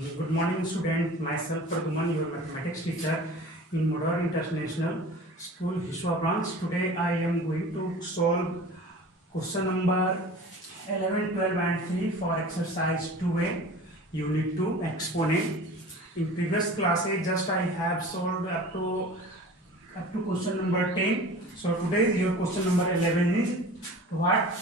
Good morning, student. Myself Praduman, your mathematics teacher in Modern International School, Hishwa branch. Today I am going to solve question number 11, 12 and 3 for exercise 2A, unit 2, exponent. In previous classes, just I have solved up to question number 10. So today your question number 11 is what?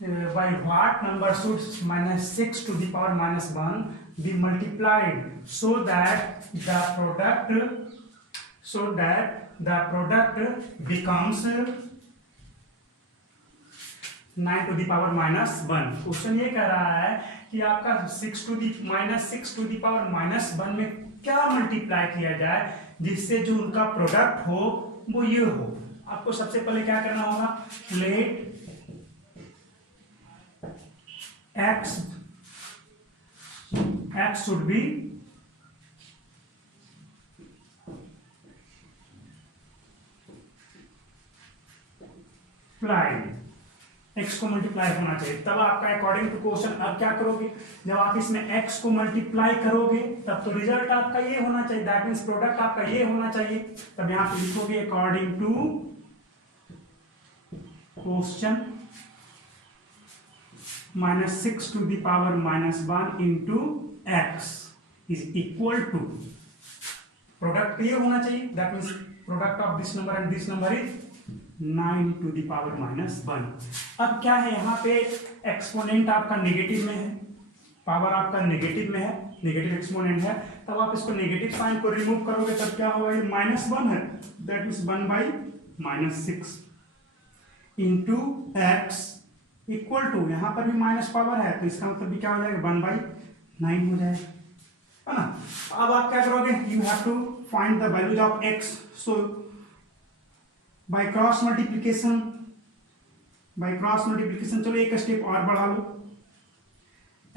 By what number should minus 6 to the power minus 1 be multiplied so that the product becomes 9 to the power minus 1. Question ये कह रहा है कि आपका 6 to the power minus 1 में क्या multiply किया जाए जिससे जो उनका प्रोडक्ट हो वो ये हो. आपको सबसे पहले क्या करना होगा, let x should be multiplied. x को मल्टीप्लाई होना चाहिए तब आपका अकॉर्डिंग टू क्वेश्चन. अब क्या करोगे, जब आप इसमें x को मल्टीप्लाई करोगे तब तो रिजल्ट आपका ये होना चाहिए, दैट मीन्स प्रोडक्ट आपका ये होना चाहिए. तब यहां पे लिखोगे according to question minus 6 to the power minus 1 into x is equal to product ये होना चाहिए, that means product of this number and this number is 9 to the power minus 1. अब क्या है, यहाँ पे एक्सपोनेंट आपका नेगेटिव में है, पावर आपका नेगेटिव में है, नेगेटिव एक्सपोनेंट है, तब आप इसको नेगेटिव साइन को रिमूव करोगे तब क्या होगा, ये माइनस 1 है, that means 1 by minus 6 into x equal to, यहां पर भी माइनस पावर है तो इसका मतलब भी क्या हो जाएगा, 1 by 9 हो जाएगा, है ना. अब आप क्या करोगे, you have to find the values of x. So by cross multiplication चलो एक स्टेप और बढ़ा लो,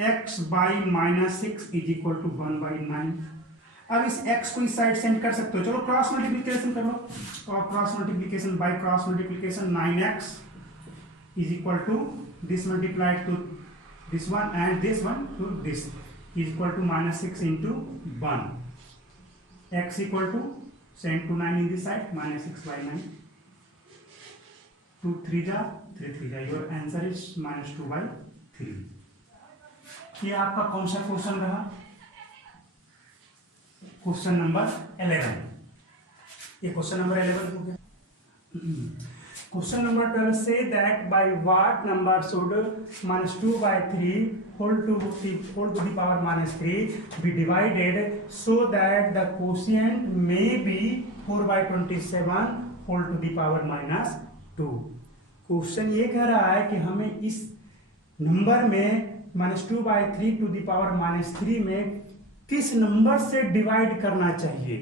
x by minus 6 is equal to 1 by 9. अब इस x को इस साइड सेंड कर सकते हो, चलो क्रॉस मल्टीप्लिकेशन कर लो, और cross multiplication bye cross multiplication 9x is equal to this multiplied to this one and this one to this is equal to minus 6 into 1. X equal to send to 9 in this side, minus 6 by 9. 2 3 जा 3 जा, your answer is minus 2 by 3. ये आपका कौन सा question रहा, question number 11. ये question number 11 हो गया. Question number 12 say that by what number should minus 2 by 3 whole to the power minus 3 be divided so that the quotient may be 4 by 27 whole to the power minus 2. Question ये कह रहा है कि हमें इस number में -2 by 3 to the power minus 3 में किस नंबर से डिवाइड करना चाहिए,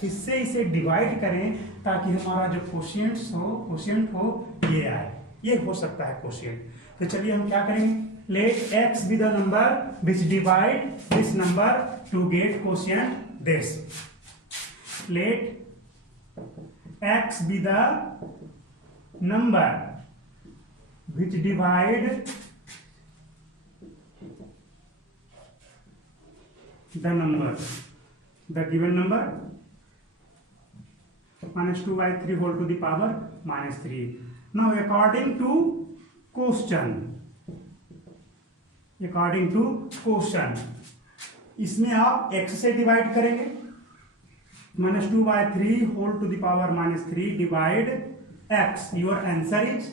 किससे इसे डिवाइड करें ताकि हमारा जो क्वोशिएंट हो ये आए. ये हो सकता है क्वोशिएंट. तो चलिए हम क्या करेंगे, let x be the number which divide this number to get quotient this. Let x be the number which divide the given number minus 2 by 3 whole to the power minus 3. Now according to question, इसमें आप x से divide करेंगे, -2 by 3 whole to the power minus 3 divide x. Your answer is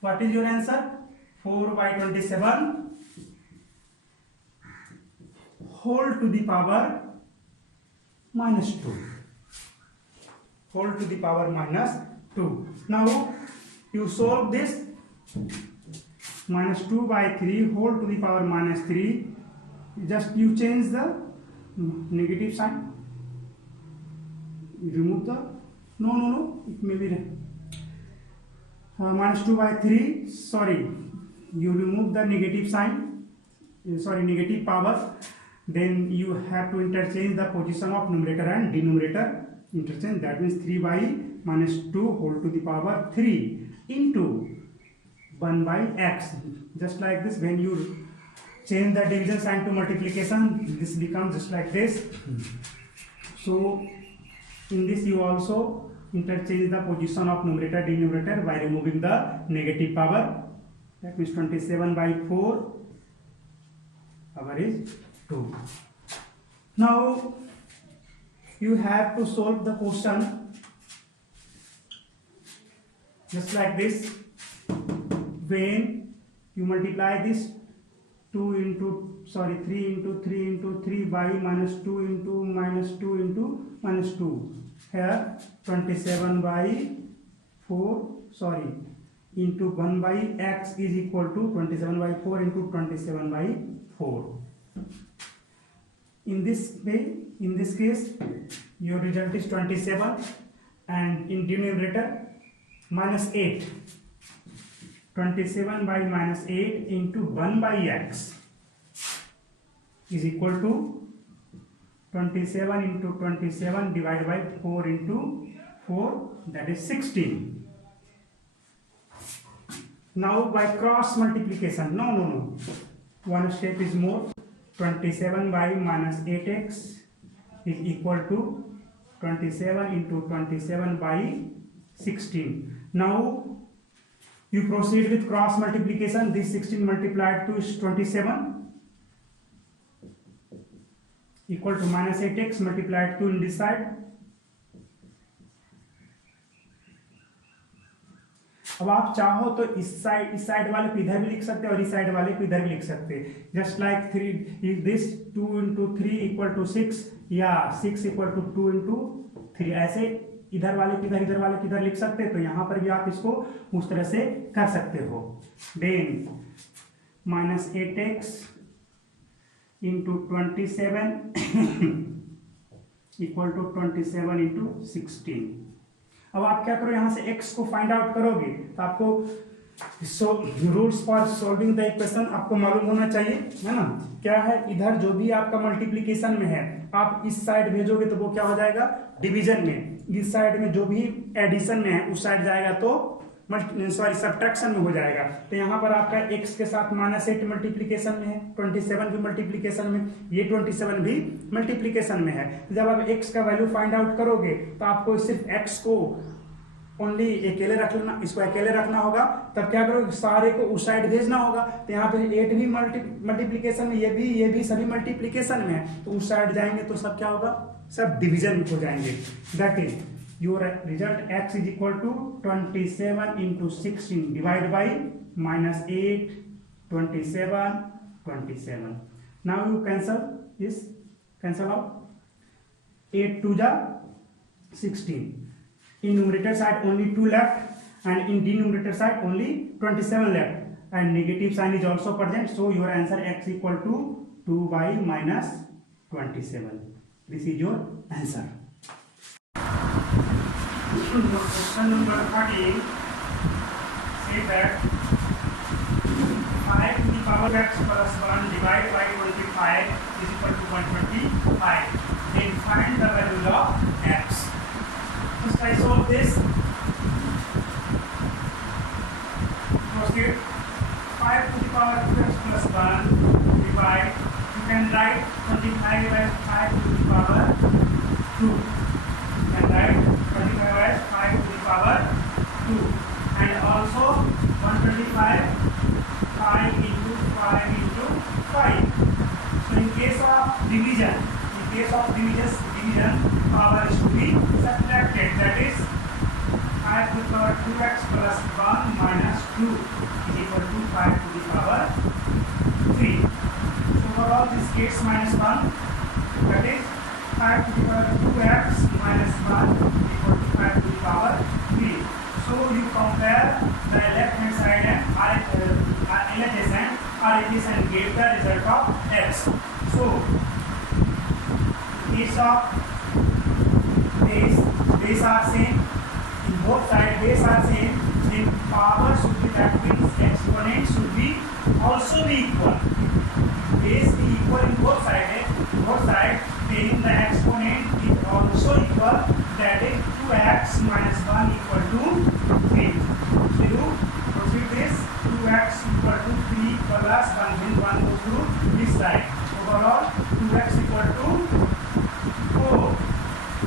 what is your answer, 4 by 27 whole to the power minus 2 whole to the power minus 2. Now you solve this, -2 by 3 whole to the power minus 3, just you change the negative sign, remove the no it may be -2 by 3, sorry, you remove the negative sign, negative power, then you have to interchange the position of numerator and denominator, interchange, that means 3 by -2 whole to the power 3 into 1 by x. Just like this, when you change the division sign to multiplication. This becomes just like this. So in this you also interchange the position of numerator denominator by removing the negative power. That means 27 by 4 power is 2. Now you have to solve the question just like this. When you multiply this 3 into 3 by minus 2 into minus 2 into minus 2, here 27 by 4 into 1 by x is equal to 27 by 4 into 27 by 4. In this way, in this case, your result is 27, and in denominator minus 8. 27 by minus 8 into 1 by x is equal to 27 into 27 divided by 4 into 4, that is 16. Now by cross multiplication, no, one step is more. 27 by minus 8x is equal to 27 into 27 by 16. Now you proceed with cross multiplication. This 16 multiplied to is 27 equal to minus 8x multiplied to in this side. अब आप चाहो तो इस side वाले को इधर भी लिख सकते हैं और इस साइड वाले को इधर भी लिख सकते हैं. Just like 3 this 2 into 3 equal to 6 या 6 इक्वल टू 2 into 3, ऐसे इधर वाले को इधर वाले को इधर लिख सकते हैं. तो यहाँ पर भी आप इसको उस तरह से कर सकते हो. Then minus 8x into 27 equal to 27 into 16. अब आप क्या करो, यहां से x को फाइंड आउट करोगे तो आपको rules for solving the equation आपको मालूम होना चाहिए, है ना. क्या है, इधर जो भी आपका मल्टीप्लिकेशन में है आप इस साइड भेजोगे तो वो क्या हो जाएगा, डिवीजन में. इस साइड में जो भी एडिशन में है उस साइड जाएगा तो सब्ट्रैक्शन में हो जाएगा. तो यहाँ पर आपका x के साथ -8 मल्टीप्लिकेशन में है, 27 भी मल्टीप्लिकेशन में, ये 27 भी मल्टीप्लिकेशन में है. तो जब आप x का वैल्यू फाइंड आउट करोगे तो आपको सिर्फ x को ओनली अकेले रख लेना, इसको अकेले रखना होगा. तब क्या करोगे, सारे को उस साइड भेजना होगा. तो यहाँ पे 8 भी मल्टीप्लिकेशन में, ये भी सभी मल्टीप्लिकेशन में है. तो उस साइड जाएंगे तो सब क्या होगा, सब डिवीजन हो जाएंगे. That is your result x is equal to 27 into 16 divided by minus 8 27 27. Now you cancel this, cancel out 8 to the 16. In numerator side only 2 left and in denominator side only 27 left, and negative sign is also present. So your answer x equal to 2 by minus 27. This is your answer. Question number 13 say that 5 to the power x plus 1 divided by 25 is equal to 125. Then find the value of x. First I solve this. Proceed. 5 to the power x plus 1 divide. You can write 25 as 5 to the power 2. You can write 25 as 5 to the power 2, and also 125 5 into 5 into 5. So in case of division, power is to be subtracted. That is 5 to the power 2x plus 1 minus 2 is equal to 5 to the power 3. So for all this gets minus 1. That is 5 to the power 2x minus 1 equal to 5 to the power 3. So you compare the left hand side and LHS and RHS and get the result of x. So case of base are same, in both sides base are same, then power should be, that means exponent should be also be equal. Base be equal in both sides, then the exponent is also equal, that is 2x minus 1 equal to 3. So you proceed this, 2x equal to 3 3 plus 1 then 1 go to this side. Overall 2x equal to 4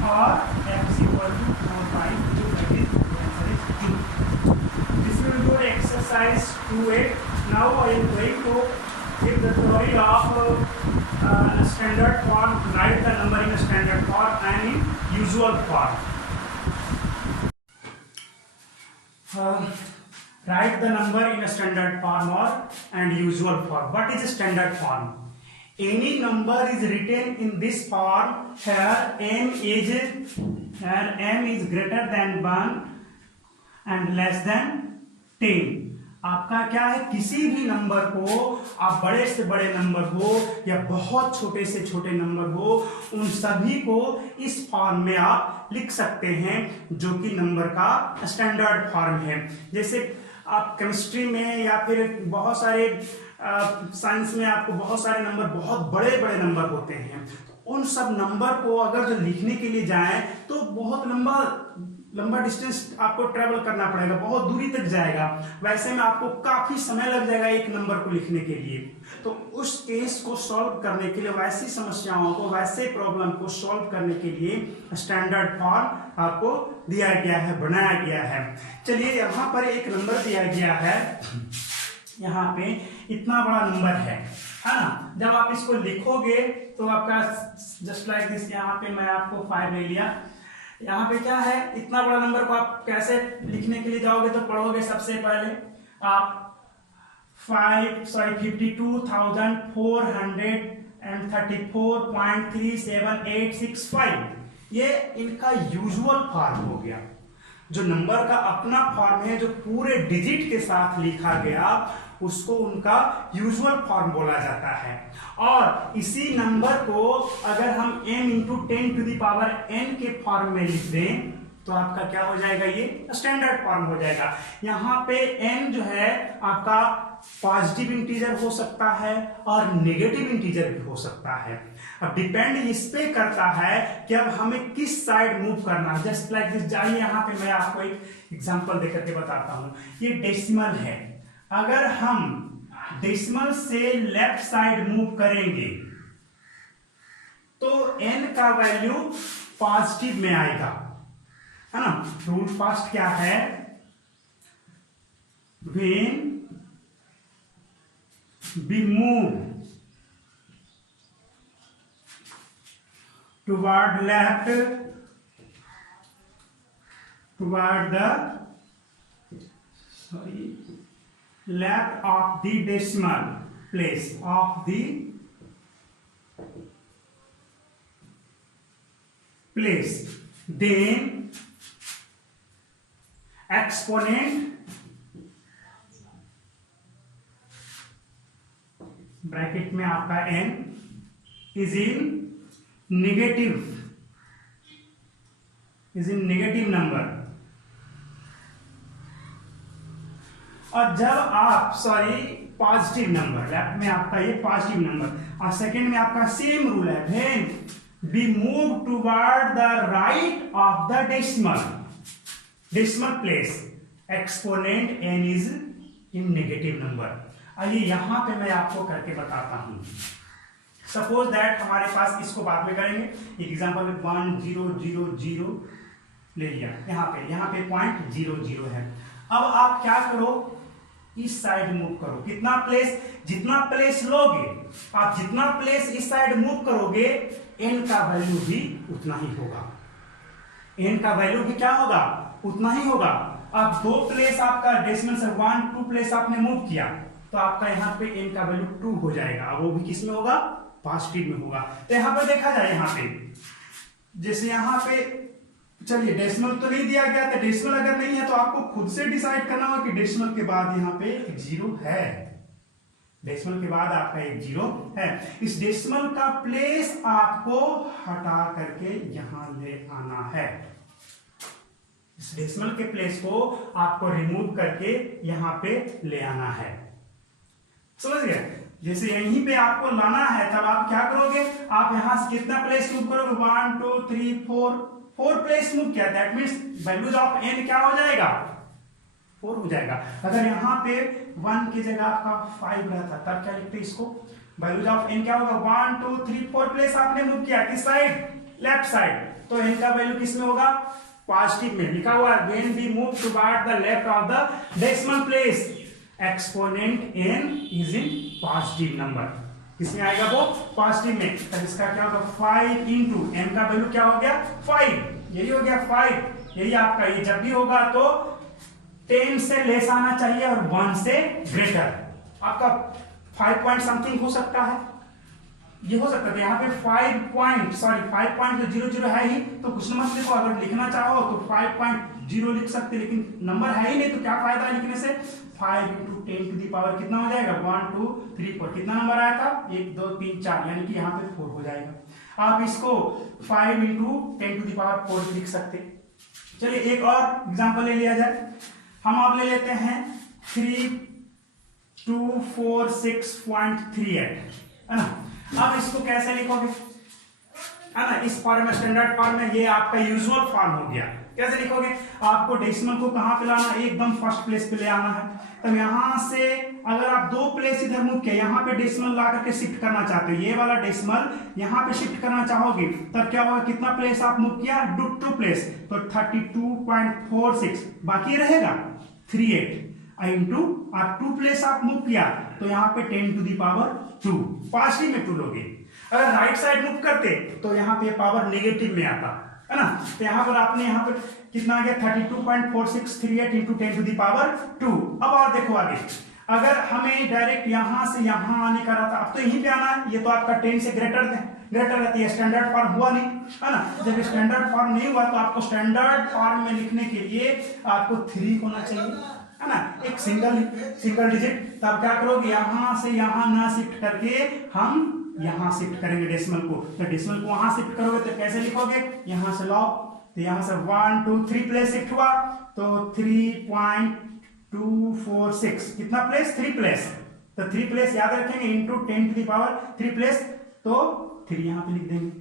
or x equal to 4 by 2. That is the answer is 2. This will do exercise 2a. Now I am going to give the theory of standard form. Write the number in a standard form and in usual form. Write the number in a standard form or and usual form. What is a standard form? Any number is written in this form. Here m is greater than 1 and less than 10. आपका क्या है, किसी भी number को आप बड़े से बड़े नंबर हो या बहुत छोटे से छोटे नंबर हो, उन सभी को इस फॉर्म में आप लिख सकते हैं जो कि नंबर का स्टैंडर्ड फॉर्म है। जैसे आप केमिस्ट्री में या फिर बहुत सारे साइंस में आपको बहुत सारे नंबर, बहुत बड़े बड़े नंबर होते हैं, उन सब नंबर को अगर जो लिखने के लिए जाएं तो बहुत लंबा डिस्टेंस आपको ट्रेवल करना पड़ेगा, बहुत दूरी तक जाएगा। वैसे में आपको काफी समय लग जाएगा एक नंबर को लिखने के लिए। तो उस केस को सॉल्व करने के लिए, वैसी समस्याओं को, वैसे प्रॉब्लम को सॉल्व करने के लिए स्टैंडर्ड फॉर्म आपको दिया गया है, बनाया गया है। चलिए यहाँ पर एक नंबर दिया गया है, यहाँ पे इतना बड़ा नंबर है ना। जब आप इसको लिखोगे तो आपका जस्ट लाइक दिस, यहाँ पे मैं आपको 5 ले लिया। यहाँ पे क्या है, इतना बड़ा नंबर को आप कैसे लिखने के लिए जाओगे तो पढ़ोगे सबसे पहले आप 52,434.37865, ये इनका यूजुअल फॉर्म हो गया। जो नंबर का अपना फॉर्म है, जो पूरे डिजिट के साथ लिखा गया, उसको उनका यूजुअल फॉर्म बोला जाता है। और इसी नंबर को अगर हम m into 10 to the power n के फॉर्म में लिख दें तो आपका क्या हो जाएगा, ये स्टैंडर्ड फॉर्म हो जाएगा। यहाँ पे n जो है आपका पॉजिटिव इंटीजर हो सकता है और नेगेटिव इंटीजर भी हो सकता है। अब डिपेंड इस पे करता है कि अब हमें किस साइड मूव करना है। जस्ट लाइक दिस, जाइए यहाँ पे मैं आपको एक एग्जांपल देकर के बताता हूँ। ये डेसिमल है, अगर हम डेसिमल से लेफ्ट साइड मूव करेंगे तो n का वैल्यू पॉजिटिव में आएगा, है ना। रूल फर्स्ट क्या है, when we move toward left, toward the left of the decimal place of the place, then exponent bracket में आपका n is in negative number. और जब आप पॉजिटिव नंबर, लेफ्ट में आपका ये पॉजिटिव नंबर और सेकंड में आपका सेम रूल है, when we move toward the right of the decimal place, exponent n is in negative number. आइए यहां पे मैं आपको करके बताता हूं। सपोज दैट हमारे पास, इसको बाद में करेंगे, एग्जांपल 1 0 0 0 ले लिया, यहाँ पे पॉइंट 0 0 है। अब आप क्या करो, इस साइड मूव करो। कितना प्लेस, जितना प्लेस लोगे आप, जितना प्लेस इस साइड मूव करोगे, n का वैल्यू भी उतना ही होगा। n का वैल्यू भी क्या होगा, उतना ही होगा। अब 2 प्लेस आपका डेसिमल से 1 2 प्लेस आपने मूव किया तो आपका यहाँ पे n का वैल्यू 2 हो जाएगा। वो भी किस में होगा, पॉजिटिव में होगा। तो यहाँ पे देखा जाए, यहाँ पे जैसे यहाँ पे, चलिए डेसिमल तो नहीं दिया गया, तो डेसिमल अगर नहीं है तो आपको खुद से डिसाइड करना होगा कि डेसिमल के बाद यहाँ पे एक 0 है। डेसिमल के बाद आपका एक 0 है। इस डेसिमल का प्लेस आपको हटा करके यहाँ ले आना है। इस डेसिमल के प्लेस को आपको रिमूव करके यहाँ पे ले आना है। समझ गए। जैसे यहीं पे आपको लाना है, तब आप क्या करोगे, आप यहां से कितना प्लेस मूव करोगे, 1 2 3 4 प्लेस मूव किया, that means values of n क्या हो जाएगा, 4 हो जाएगा। अगर यहाँ पे 1 की जगह आपका 5 रहता तब क्या लिखते इसको, वैल्यूज ऑफ n क्या होगा, 1 2 3 4 प्लेस आपने मूव किया किस साइड, लेफ्ट साइड, तो n का वैल्यू किस में होगा, पॉजिटिव में। लिखा हुआ है when we move toward the left of the decimal place exponent n is in positive number, किसमें आएगा वो, पॉजिटिव में। तब इसका क्या होगा 5 इंटू n का वैल्यू क्या हो गया 5, यही हो गया 5, यही आपका, ये जब भी होगा तो 10 से लेस आना चाहिए और 1 से ग्रेटर। आपका 5 पॉइंट समथिंग हो सकता है, ये हो सकता है यहाँ पे 5.00 है ही, तो कुछ नंबर देखो अगर लिखना चाहो तो 5.0 लिख सकते, लेकिन नंबर है ही नहीं तो क्या फायदा है लिखने से। 5 इंटू 10 टू दी पावर कितना हो जाएगा 1 2 3 4, कितना नंबर आया था 1 2 3 4, यानी कि यहाँ पे 4 हो जाएगा। आप इसको 5 इंटू 10 टू दी पावर 4 लिख सकते। चलिए एक और एग्जांपल ले लिया जाए, हम आप ले लेते हैं 3246.38 है ना। अब इसको कैसे लिखोगे, है ना, इस फॉर्म में, स्टैंडर्ड फॉर्म में, ये आपका यूजुअल फॉर्म हो गया। कैसे लिखोगे, आपको डेसिमल को कहां पे लाना, एकदम फर्स्ट प्लेस पे ले आना है। तब यहां से अगर आप 2 प्लेस इधर मूव किया, यहां पे डेसिमल ला करके शिफ्ट करना चाहते हो, ये वाला डेसिमल यहां पे शिफ्ट करना चाहोगे, तब क्या होगा, कितना प्लेस आप मूव किया 2 प्लेस, तो 32.46 बाकी रहेगा 38 इंटू आप 2 प्लेस आप मूव किया तो यहाँ पे 10 टू दी पावर 2, पॉजिटिव में 2 लोगे। अगर राइट साइड मूव करते तो यहाँ पे पावर नेगेटिव में आता, है ना। तो यहाँ पर आपने यहाँ पर कितना आ गया 32.4638 इंटू 10 टू दी पावर 2। अब और देखो आगे, अगर हमें डायरेक्ट यहाँ से यहाँ आने का रहा था, अब तो यहीं पे आना है, ये तो आपका 10 से ग्रेटर रहती है, स्टैंडर्ड फॉर्म हुआ नहीं, है ना। जब स्टैंडर्ड फॉर्म नहीं हुआ तो आपको स्टैंडर्ड फॉर्म में लिखने के लिए आपको 3 होना चाहिए, है ना, एक सिंगल डिजिट। तब क्या करोगे, यहां से यहां ना शिफ्ट करके हम यहां शिफ्ट करेंगे डेसिमल को, तो डेसिमल को वहां शिफ्ट करोगे तो कैसे लिखोगे, यहां से लाओ, तो यहां से 1 2 3 प्लेस शिफ्ट हुआ तो 3.246, कितना प्लेस 3 प्लेस, तो 3 प्लेस याद रखेंगे into 10 to the power 3 place, तो 3 यहां पे लिख देंगे,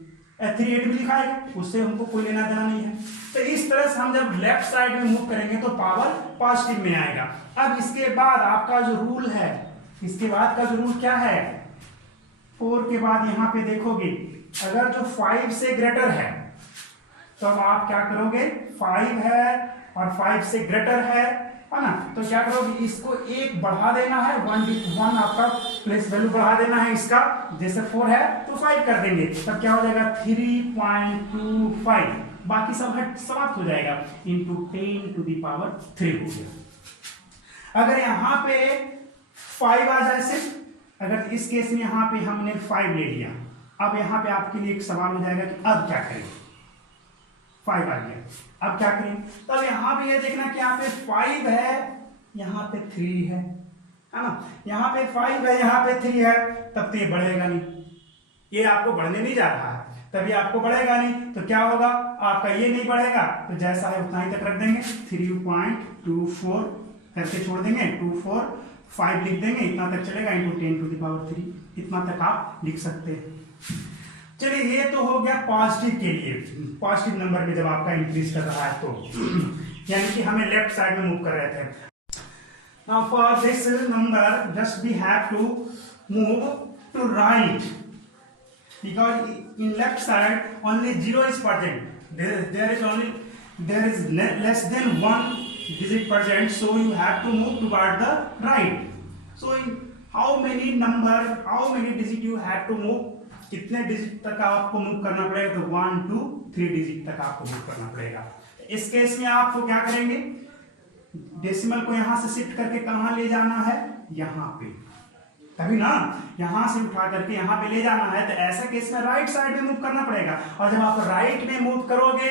38 भी लिखा है, उससे हमको कोई लेना देना नहीं है। तो इस तरह से हम जब लेफ्ट साइड में मूव करेंगे तो पावर पॉजिटिव में आएगा। अब इसके बाद आपका जो रूल है, इसके बाद का जो रूल क्या है, 4 के बाद यहाँ पे देखोगे अगर जो 5 से ग्रेटर है तो अब आप क्या करोगे, 5 है और 5 से ग्रेटर है ना, तो क्या करोगे, इसको 1 बढ़ा देना है, 1 आपका प्लेस वैल्यू बढ़ा देना है इसका, जैसे 4 है तो 5 कर देंगे, तब क्या हो जाएगा 3.25, बाकी सब समाप्त हो जाएगा, इंटू 10 टू दी पावर 3 हो गया। अगर यहाँ पे 5 आ जाए सिर्फ, अगर इस केस में यहाँ पे हमने 5 ले लिया, अब यहाँ पे आपके लिए एक सवाल हो जाएगा कि अब क्या करें, 5 आ गया, अब क्या करें। तब यहाँ पे ये देखना कि यहाँ पे 5 है, यहाँ पे 3 है ना, यहाँ पे 5 है, यहाँ पे 3 है, तब तो ये बढ़ेगा नहीं, ये आपको बढ़ने नहीं जा रहा है, तभी आपको बढ़ेगा नहीं, तो क्या होगा, आपका ये नहीं बढ़ेगा, तो जैसा है उतना ही तक रख देंगे, 3.24 करके छोड़ देंगे, 245 लिख देंगे, इतना तक चलेगा, इंटू 10 टू दी पावर 3, इतना तक आप लिख सकते हैं। चलिए ये तो हो गया पॉजिटिव के लिए, पॉजिटिव नंबर में जब आपका इंक्रीज कर रहा है तो, यानी कि हमें लेफ्ट साइड में मूव कर रहे थे। Now for this number just we have to move to right, because in left side only 0 is present, there is less than 1 digit present, so you have to move toward the right. So how many digit you have to move, कितने digit तक आपको move करना पड़ेगा, तो 1 2 3 digit तक आपको move करना पड़ेगा। इस केस में आपको क्या करेंगे, डेसिमल को यहां से शिफ्ट करके कहां ले जाना है, यहां पे, तभी ना, यहां से उठा करके यहां पे ले जाना है, तो ऐसे केस में राइट साइड में मूव करना पड़ेगा, और जब आप राइट में मूव करोगे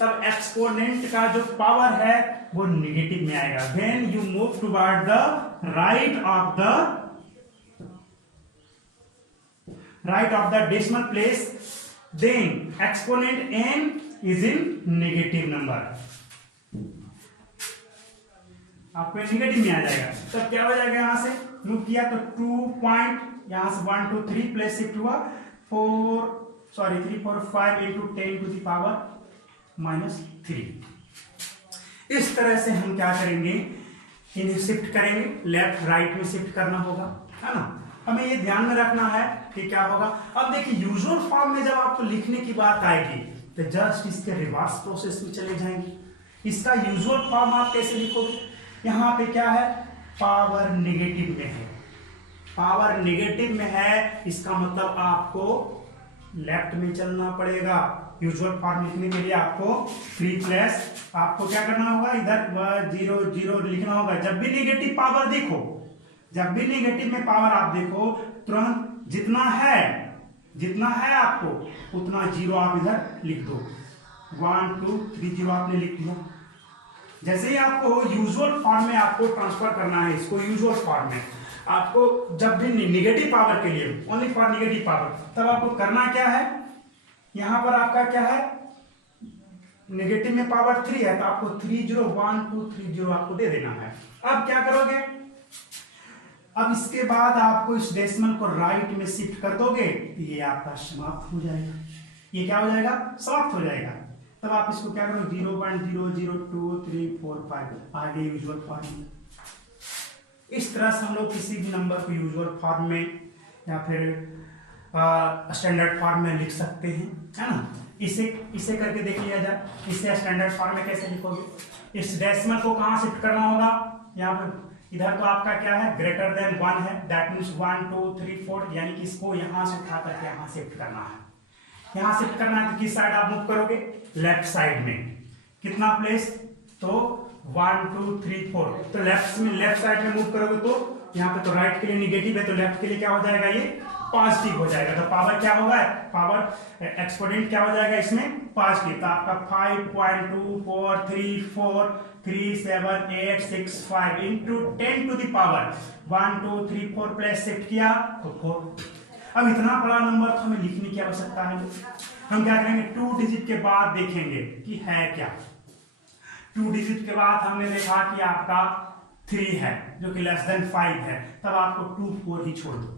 तब एक्सपोनेंट का जो पावर है वो निगेटिव में आएगा। When you move toward the right of the decimal place, then exponent n is in negative number, आपको नेगेटिव में आ जाएगा। तब क्या हो जाएगा, यहां से मूव किया तो 2 पॉइंट, यहां से 1 2 3 प्लेस शिफ्ट हुआ, 3 4 5 इंटू 10 टू दी पावर -3। इस तरह से हम क्या करेंगे, इन्हें शिफ्ट करेंगे, लेफ्ट राइट में शिफ्ट करना होगा, है ना। हमें ये ध्यान में रखना है कि क्या होगा। अब देखिए यूजुअल फॉर्म में जब आपको लिखने की बात आएगी तो जस्ट इसके रिवर्स प्रोसेस में चले जाएंगे। इसका यूजुअल फॉर्म आप कैसे लिखोगे, यहाँ पे क्या है, पावर नेगेटिव में है, पावर नेगेटिव में है, इसका मतलब आपको लेफ्ट में चलना पड़ेगा। यूजुअल फॉर्म लिखने के लिए आपको 3 प्लस आपको क्या करना होगा, इधर 0 0 लिखना होगा। जब भी नेगेटिव पावर देखो, जब भी नेगेटिव में पावर आप देखो, तुरंत जितना है आपको उतना 0 आप इधर लिख दो। 1 2 3 0 आपने लिख दिया। जैसे ही आपको यूजुअल फॉर्म में आपको ट्रांसफर करना है इसको, यूजुअल फॉर्म में आपको जब भी नेगेटिव पावर के लिए, ओनली फॉर नेगेटिव पावर, तब आपको करना क्या है, यहां पर आपका क्या है, नेगेटिव में पावर 3 है तो आपको 3 0 1 2 3 0 आपको दे देना है। अब क्या करोगे, अब इसके बाद आपको इस डेसिमल को राइट में शिफ्ट कर दोगे तो ये आपका समाप्त हो जाएगा। ये क्या हो जाएगा, समाप्त हो जाएगा। तब आप इसको क्या करो, 0.002 3 4 5 आगे यूजुअल फॉर्म। इस तरह से हम लोग किसी भी नंबर को यूजुअल फॉर्म में या फिर स्टैंडर्ड फॉर्म में लिख सकते हैं, है ना। इसे करके देख लिया जाए। इसे स्टैंडर्ड फॉर्म में कैसे लिखोगे, इस डेसिमल को कहां शिफ्ट करना होगा, यहाँ पर इधर तो आपका क्या है, ग्रेटर देन 1 है, दैट मीन्स 1 2 3 4, यानी कि इसको यहां से उठा करके यहां शिफ्ट करना है। यहां शिफ्ट करना है तो किस साइड आप मूव करोगे, लेफ्ट साइड में। कितना प्लेस, तो 1 2 3 4, तो लेफ्ट साइड में मूव करोगे तो यहाँ पे तो राइट के लिए निगेटिव है तो लेफ्ट के लिए क्या हो जाएगा, ये पॉजिटिव हो जाएगा। तो पावर क्या होगा, पावर एक्सपोनेंट क्या हो जाएगा इसमें, पॉजिटिव। तो आपका 5.24337865 into 10 to the power 1 2 3 4 plus shift किया तो 4। अब इतना बड़ा नंबर तो हमें लिखने की आवश्यकता है। हम क्या करेंगे, 2 डिजिट के बाद देखेंगे कि है क्या। 2 डिजिट के बाद हमने देखा कि आपका 3 है जो कि लेस देन 5 है, तब आपको 2 4 ही छोड़ दो।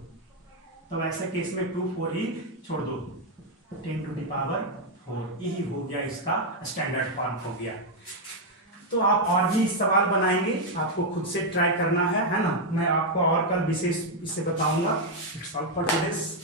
तो ऐसे केस में 2 4 ही छोड़ दो, 10 टू द पावर 4, यही हो गया, इसका स्टैंडर्ड फॉर्म हो गया। तो आप और भी सवाल बनाएंगे, आपको खुद से ट्राई करना है ना। मैं आपको और कल विशेष इससे बताऊंगा। It's all for this.